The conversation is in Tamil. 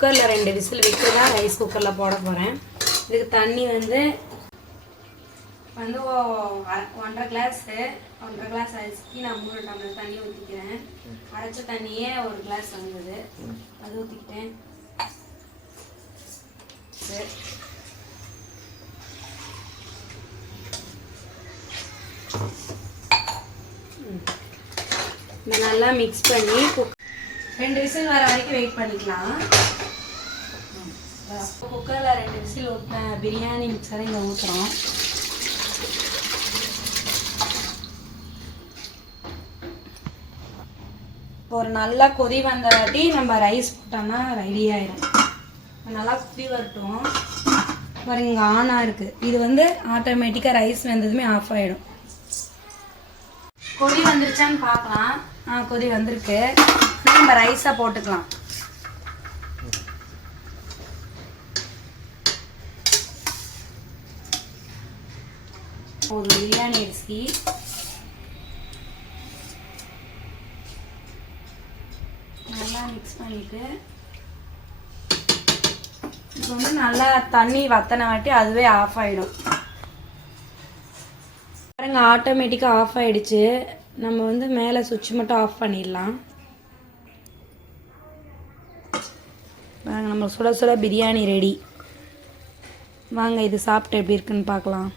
குக்கரில் 2 விசில் விட்டு தான் ரைஸ் குக்கரில் போட போகிறேன். இதுக்கு தண்ணி வந்து 1.5 கிளாஸ் அரிசிக்கு நான் 3 டம்ளர் தண்ணி ஊற்றிக்கிறேன். அரைச்ச தண்ணியே 1 கிளாஸ் வந்தது, அது ஊற்றிக்கிட்டேன். இதை நல்லா மிக்ஸ் பண்ணி 2 விசில் வர வரைக்கும் வெயிட் பண்ணிக்கலாம். குக்கரில் 2 விசில் ஊற்றின பிரியாணி மிக்சரை இங்கே ஊற்றுறோம். ஒரு நல்லா கொதி வந்த வாட்டி நம்ம ரைஸ் போட்டோம்னா ரெடி ஆயிடும். நல்லா கொதி வரட்டும். பாருங்க, இங்கே ஆனாக இருக்குது. இது வந்து ஆட்டோமேட்டிக்காக ரைஸ் வெந்ததுமே ஆஃப் ஆகிடும். கொதி வந்துருச்சான்னு பார்க்கலாம். கொதி வந்திருக்கு. நம்ம ரைஸை போட்டுக்கலாம். ஒரு பிரியாணி அரிசி நல்லா மிக்ஸ் பண்ணிட்டு இப்போ வந்து நல்லா தண்ணி வத்தனை வாட்டி அதுவே ஆஃப் ஆகிடும். பாருங்க, ஆட்டோமேட்டிக்காக ஆஃப் ஆகிடுச்சு. நம்ம வந்து மேலே சுவிட்ச் மட்டும் ஆஃப் பண்ணிடலாம். பாருங்க, நம்ம சுட சுட பிரியாணி ரெடி. வாங்க இது சாப்பிட்டு எப்படி இருக்குன்னு பார்க்கலாம்.